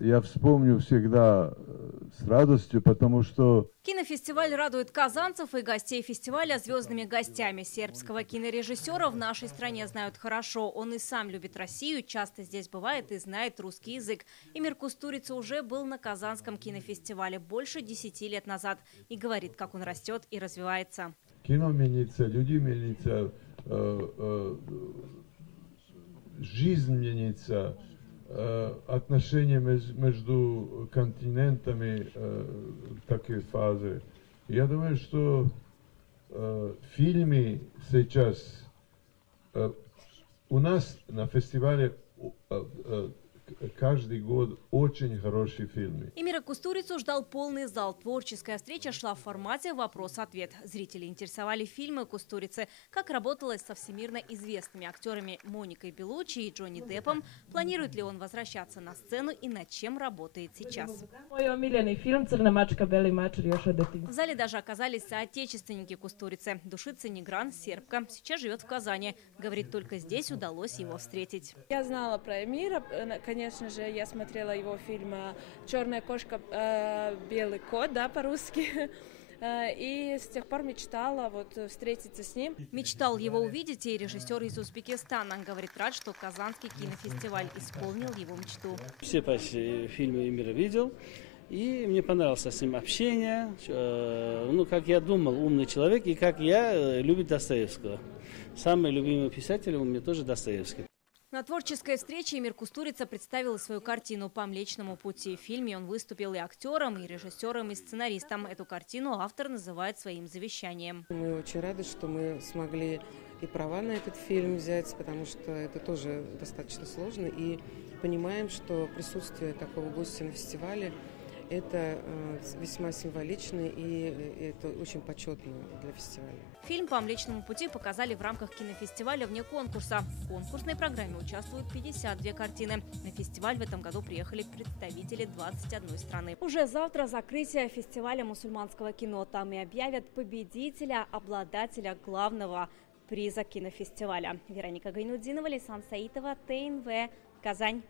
я вспомню всегда с радостью, потому что... Кинофестиваль радует казанцев и гостей фестиваля звездными гостями. Сербского кинорежиссера в нашей стране знают хорошо. Он и сам любит Россию, часто здесь бывает и знает русский язык. Эмир Кустурица уже был на Казанском кинофестивале больше 10 лет назад и говорит, как он растет и развивается. Кино меняется, люди меняются, жизнь меняется. Отношения между континентами такие фазы. Я думаю, что фильмы сейчас у нас на фестивале каждый год очень хорошие фильмы. Эмира Кустурицу ждал полный зал. Творческая встреча шла в формате вопрос-ответ. Зрители интересовали фильмы Кустурицы, как работалось со всемирно известными актерами Моникой Белуччи и Джонни Деппом, планирует ли он возвращаться на сцену и над чем работает сейчас. Мой омиленный фильм «Црна мачка, белый мач» В зале даже оказались соотечественники Кустурицы. Душица Негран, сербка, сейчас живет в Казани. Говорит, только здесь удалось его встретить. Я знала про Эмира, конечно же, я смотрела его фильм «Черная кошка, белый кот», да, по-русски. И с тех пор мечтала встретиться с ним. Мечтал его увидеть и режиссер из Узбекистана. Говорит, рад, что Казанский кинофестиваль исполнил его мечту. Все почти фильмы Эмира видел. И мне понравилось с ним общение. Как я думал, умный человек. И как я любит Достоевского. Самый любимый писатель у меня тоже Достоевский. На творческой встрече Эмир Кустурица представил свою картину «По Млечному пути». В фильме он выступил и актером, и режиссером, и сценаристом. Эту картину автор называет своим завещанием. Мы очень рады, что мы смогли и права на этот фильм взять, потому что это тоже достаточно сложно. И понимаем, что присутствие такого гостя на фестивале – это весьма символично и это очень почетно для фестиваля. Фильм «По Млечному пути» показали в рамках кинофестиваля вне конкурса. В конкурсной программе участвуют 52 картины. На фестиваль в этом году приехали представители 21 страны. Уже завтра закрытие фестиваля мусульманского кино. Там и объявят победителя, обладателя главного приза кинофестиваля. Вероника Гайнудинова, Лейсан Саитова, ТНВ, Казань.